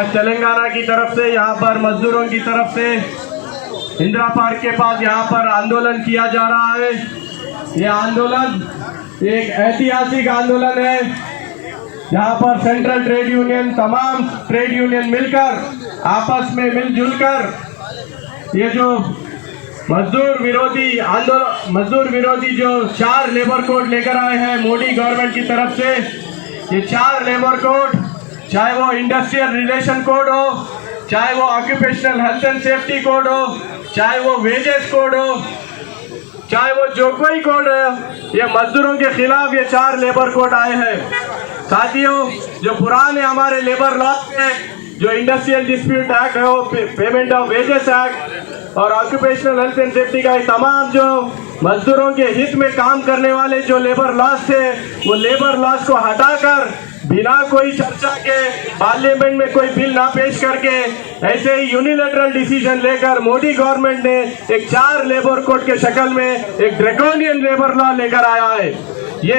आज तेलंगाना की तरफ से यहाँ पर मजदूरों की तरफ से इंदिरा पार्क के पास यहाँ पर आंदोलन किया जा रहा है। ये आंदोलन एक ऐतिहासिक आंदोलन है। यहाँ पर सेंट्रल ट्रेड यूनियन, तमाम ट्रेड यूनियन मिलकर आपस में मिलजुल कर ये जो मजदूर विरोधी आंदोलन, मजदूर विरोधी जो 4 लेबर कोड लेकर आए हैं मोदी गवर्नमेंट की तरफ से, ये 4 लेबर कोड, चाहे वो इंडस्ट्रियल रिलेशन कोड हो, चाहे वो occupational health and safety code हो, चाहे वो वेजेस कोड हो, चाहे वो जो कोई कोड है, ये मजदूरों के खिलाफ ये 4 लेबर कोड आए हैं। साथियों, जो पुराने हमारे लेबर लॉ है, जो इंडस्ट्रियल डिस्प्यूट एक्ट है, वो पेमेंट ऑफ वेजेस एक्ट और ऑक्यूपेशनल हेल्थ एंड सेफ्टी का तमाम जो मजदूरों के हित में काम करने वाले जो लेबर लॉस थे, वो लेबर लॉस को हटाकर बिना कोई चर्चा के पार्लियामेंट में कोई बिल ना पेश करके ऐसे ही यूनिलैटरल डिसीजन लेकर मोदी गवर्नमेंट ने एक 4 लेबर कोड के शक्ल में एक ड्रैकोनियन लेबर लॉ लेकर आया है। ये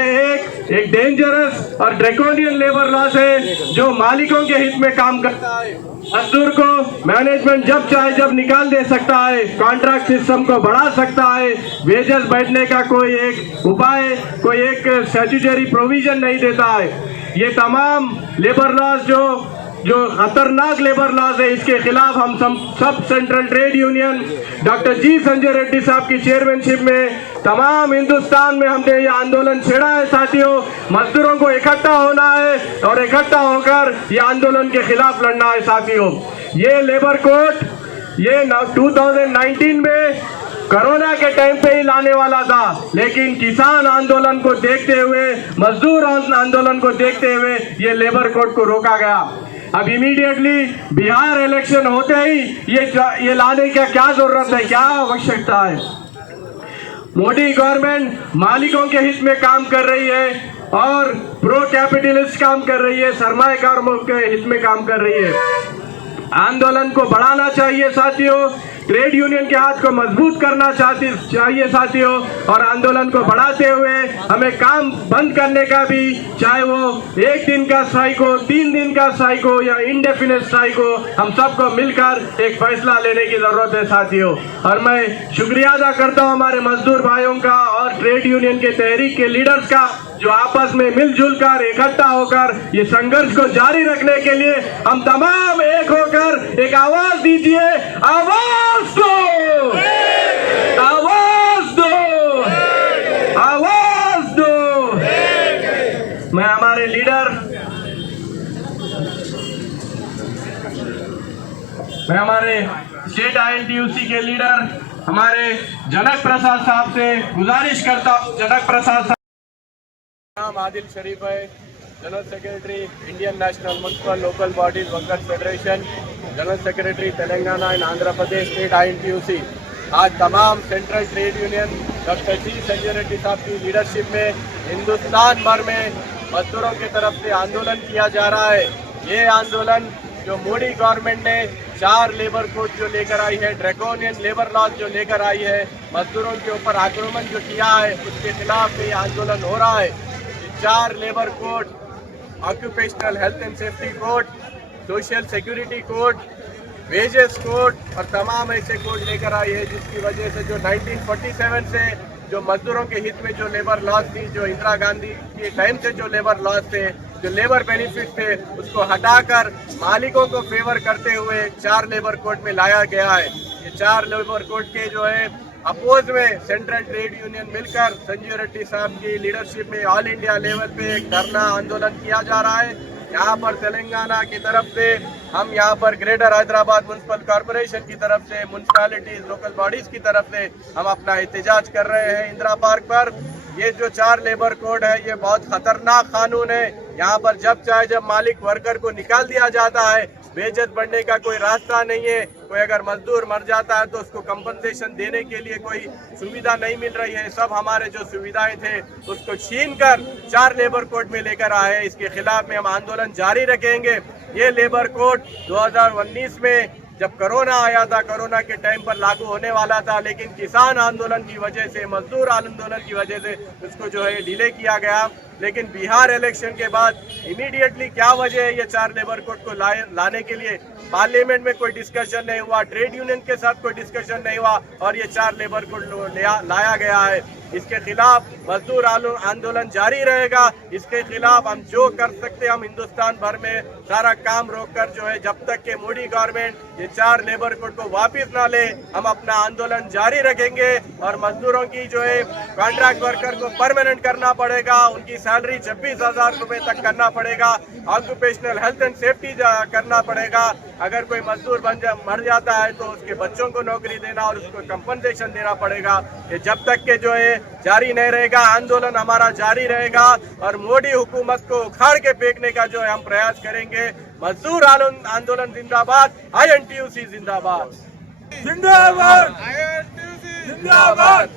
एक डेंजरस और ड्रैकोनियन लेबर लॉ है जो मालिकों के हित में काम करता है। मजदूर को मैनेजमेंट जब चाहे जब निकाल दे सकता है, कॉन्ट्रैक्ट सिस्टम को बढ़ा सकता है, वेजेस बढ़ने का कोई एक उपाय, कोई एक स्टैट्यूटरी प्रोविजन नहीं देता है। ये तमाम लेबर लॉज जो खतरनाक लेबर लॉज है, इसके खिलाफ हम सब सेंट्रल ट्रेड यूनियन डॉक्टर जी संजय रेड्डी साहब की चेयरमैनशिप में तमाम हिंदुस्तान में हमने ये आंदोलन छेड़ा है। साथियों, मजदूरों को इकट्ठा होना है और इकट्ठा होकर ये आंदोलन के खिलाफ लड़ना है। साथियों, ये लेबर कोड ये 2019 में कोरोना के टाइम पे ही लाने वाला था, लेकिन किसान आंदोलन को देखते हुए, मजदूर आंदोलन को देखते हुए ये लेबर कोड को रोका गया। अब इमीडिएटली बिहार इलेक्शन होते ही ये लाने का क्या जरूरत है, क्या आवश्यकता है? मोदी गवर्नमेंट मालिकों के हित में काम कर रही है और प्रो कैपिटलिस्ट काम कर रही है, सरमाएकारों के हित में काम कर रही है। आंदोलन को बढ़ाना चाहिए साथियों, ट्रेड यूनियन के हाथ को मजबूत करना चाहिए साथियों, और आंदोलन को बढ़ाते हुए हमें काम बंद करने का भी, चाहे वो 1 दिन का स्ट्राइक हो, 3 दिन का स्ट्राइक हो या इंडेफिनिट स्ट्राइक हो, हम सबको मिलकर एक फैसला लेने की जरूरत है साथियों। और मैं शुक्रिया अदा करता हूँ हमारे मजदूर भाइयों का और ट्रेड यूनियन के तहरीक के लीडर्स का, जो आपस में मिलजुल कर इकट्ठा होकर ये संघर्ष को जारी रखने के लिए हम तमाम एक होकर एक आवाज दीजिए, आवाज दो, आवाज दो, आवाज दो। मैं हमारे लीडर, मैं हमारे स्टेट INTUC के लीडर हमारे जनक प्रसाद साहब से गुजारिश करता हूँ। जनक प्रसाद साहब, नाम आदिल शरीफ है, general secretary Indian national municipal local bodies workers federation, general secretary Telangana and Andhra Pradesh state INTUC। आज तमाम सेंट्रल ट्रेड यूनियन डॉक्टर जी संजय रेड्डी साहब की लीडरशिप में हिंदुस्तान भर में मजदूरों की तरफ से आंदोलन किया जा रहा है। ये आंदोलन जो मोदी गवर्नमेंट ने 4 लेबर कोड जो लेकर आई है, ड्रैकोनियन लेबर लॉ जो लेकर आई है, मजदूरों के ऊपर आक्रमण जो किया है, उसके खिलाफ ये आंदोलन हो रहा है। 4 labour code, occupational health and safety code, social security code, wages code और तमाम ऐसे कोड लेकर आई है, जिसकी वजह से जो 1947 से जो मजदूरों के हित में जो लेबर लॉज थी, जो इंदिरा गांधी के टाइम से जो लेबर लॉज थे, जो लेबर बेनिफिट थे, उसको हटाकर मालिकों को फेवर करते हुए 4 लेबर कोड में लाया गया है। ये 4 लेबर कोड के जो है अपोज में सेंट्रल ट्रेड यूनियन मिलकर संजय रेड्डी साहब की लीडरशिप में ऑल इंडिया लेवल पे एक धरना आंदोलन किया जा रहा है। यहाँ पर तेलंगाना की तरफ से हम यहाँ पर ग्रेटर हैदराबाद म्युनिसिपल कॉरपोरेशन की तरफ से, म्युनिसिपैलिटीज लोकल बॉडीज की तरफ से हम अपना एहतजाज कर रहे हैं इंदिरा पार्क पर। ये जो 4 लेबर कोड है, ये बहुत खतरनाक कानून है। यहाँ पर जब चाहे जब मालिक वर्कर को निकाल दिया जाता है, वेजेस बढ़ने का कोई रास्ता नहीं है। कोई अगर मजदूर मर जाता है तो उसको कंपनसेशन देने के लिए कोई सुविधा नहीं मिल रही है। सब हमारे जो सुविधाएं थे उसको छीन कर 4 लेबर कोड में लेकर आए। इसके खिलाफ में हम आंदोलन जारी रखेंगे। ये लेबर कोड 2019 में जब कोरोना आया था, कोरोना के टाइम पर लागू होने वाला था, लेकिन किसान आंदोलन की वजह से, मजदूर आंदोलन की वजह से उसको जो है डिले किया गया। लेकिन बिहार इलेक्शन के बाद इमीडिएटली क्या वजह है ये 4 लेबर कोड को लाने के लिए? पार्लियामेंट में कोई डिस्कशन नहीं हुआ, ट्रेड यूनियन के साथ कोई डिस्कशन नहीं हुआ और ये 4 लेबर कोड लाया गया है। इसके खिलाफ मजदूर आंदोलन जारी रहेगा। इसके खिलाफ हम जो कर सकते हैं, हम हिंदुस्तान भर में सारा काम रोककर जो है, जब तक के मोदी गवर्नमेंट ये 4 लेबर कोड को वापस ना ले, हम अपना आंदोलन जारी रखेंगे। और मजदूरों की जो है कॉन्ट्रैक्ट वर्कर को परमानेंट करना पड़ेगा, उनकी सैलरी 26,000 रुपए तक करना पड़ेगा, ऑक्यूपेशनल हेल्थ एंड सेफ्टी करना पड़ेगा। अगर कोई मजदूर मर जाता है तो उसके बच्चों को नौकरी देना और उसको कंपनसेशन देना पड़ेगा। ये जब तक के जो है जारी नहीं रहेगा, आंदोलन हमारा जारी रहेगा और मोदी हुकूमत को उखाड़ के फेंकने का जो है हम प्रयास करेंगे। मजदूर आंदोलन जिंदाबाद, INTUC जिंदाबाद, जिंदाबाद जिंदाबाद।